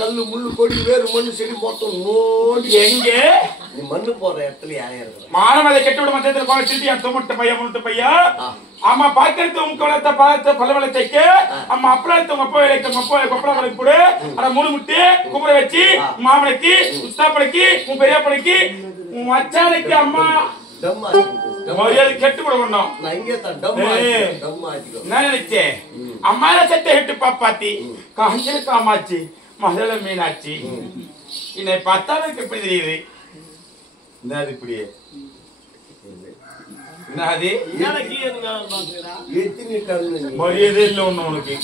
கல்லு முள்ளு கொடி வேறு மண்ணு செடி மொத்தம் நோண்டி எங்க நீ மண்ணு போற இடத்துல யாரே இருக்கு மானவதை கெட்டு விட மத்தியத்தில் கோல சிட்டியா தொமுட்ட பையா முழுத்த பையா அம்மா பாக்கிறது உங்க வளர்த்த பழத்தை பலவளை தைக்க அம்மா அப்பளத்தை உங்க அப்பா வேலைக்கு உங்க அப்பா கொப்பளா வேலைக்கு போடு அதை முழு முட்டி கும்பரை வச்சு மாமனைக்கு உஸ்தாப்படைக்கு உன் பெரியப்படைக்கு உன் மச்சானைக்கு அம்மா மரியாதை கெட்டு விட வேண்டாம் நான் நினைச்சேன் அம்மால சட்டை ஹெட்டு பாப்பாத்தி காஞ்சன காமாச்சி மகள மீனாட்சி என்னை பார்த்தா எனக்கு எப்படி தெரியுது என்னது இப்படியே என்னது மரியாதை இல்லை ஒண்ணு உனக்கு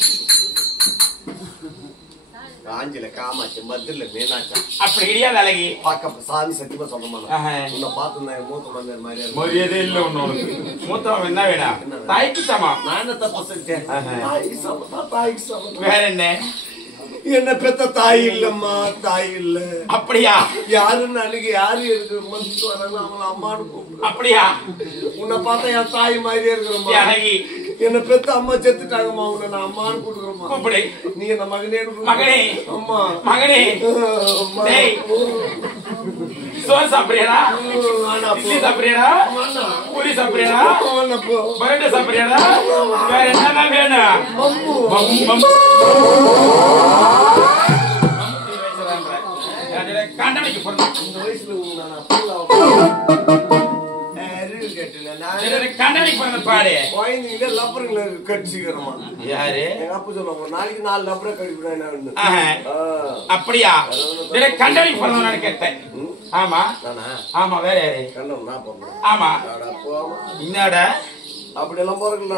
காஞ்சில காமாட்சி மதுல மீனாட்சி அப்படி கிடையாது அழகி பாக்க சாமி சத்தியமா சொல்ல மாட்டேன் உன்னை பார்த்து மூத்த மந்திர மாதிரி மரியாதை இல்லை ஒண்ணு உனக்கு மூத்தவன் என்ன வேணா தாய்க்கு சமா நான் என்ன தப்பா சொல்லிட்டேன் தாய்க்கு சமம் வேற என்ன என்ன பெத்த தாய் இல்லம்மா தாய் இல்ல அப்படியா யாருன்னு அன்னைக்கு யாரு இருக்கு மதிச்சு வராங்க அவங்கள அம்மானு கூப்பிடு அப்படியா உன்னை பார்த்தா என் தாய் மாதிரியே இருக்கிறம்மா என்ன பெத்த அம்மா செத்துட்டாங்கம்மா உன்னை நான் அம்மானு கூப்பிடுறோம்மா அப்படி நீ என்ன மகனே மகனே அம்மா மகனே சோறு சாப்பிடுறியாடா இட்லி சாப்பிடுறியாடா பூரி சாப்பிடுறியாடா பரோட்டா சாப்பிடுறியாடா வேற என்னதான் வேணும் கண்டனைக்கு போறேன் இந்த வயசுல கண்டனைக்கு போறேன் பாடு குழந்தைங்க லப்பருங்களை கடிச்சுக்கிறோமா யாரு எங்க அப்பா சொல்லுவாங்க ஒரு நாளைக்கு 4 லப்பரை கடிக்கிறேன் அப்படியா கண்டனைக்கு போறேன் கேட்டேன் ஆமா ஆமா வேற யாரு கண்டம் நான் போறேன் ஆமா என்னடா அப்படி எல்லாம் போறேன்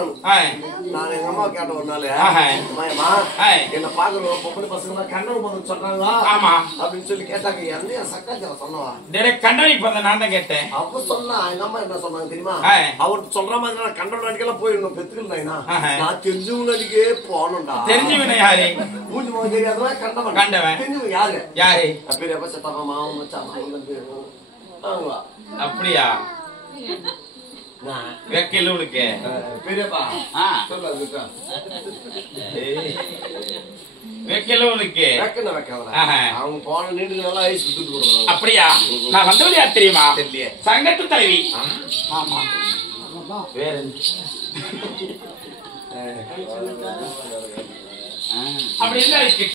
நான் எங்க அம்மா கேட்ட ஒரு நாள் அம்மா என்ன பாக்குற பொம்பளை பசங்க கண்ணன் போதும் சொல்றாங்க ஆமா அப்படின்னு சொல்லி கேட்டாங்க என்ன சக்காச்சார சொன்னவா கண்டனைக்கு போறேன் நான் தான் கேட்டேன் அவ சொன்னா எங்க அம்மா என்ன சொன்னாங்க தெரியுமா அவர் சொல்ற மாதிரி நான் கண்டன் அடிக்கலாம் போயிடணும் பெத்துக்கல நான் தெரிஞ்சவங்க அடிக்கே போகணும்டா தெரிஞ்சவன யாரு மூஞ்சி முகம் தெரியாதவன் கண்டவன் கண்டவன் தெரிஞ்சவன் யாரு யாரு பெரியப்பா செத்தப்பா மாவன் மச்சான் அப்படியா வெக்கல உனக்கு பெரியப்பா வெக்கல உனக்கு அவங்க போன நீண்டு நல்லா ஐஸ் விட்டுட்டு கொடுக்குறாங்க அப்படியா நான் வந்தது யார் தெரியுமா சங்கத்து தலைவி ஆமா வேற அப்படி என்ன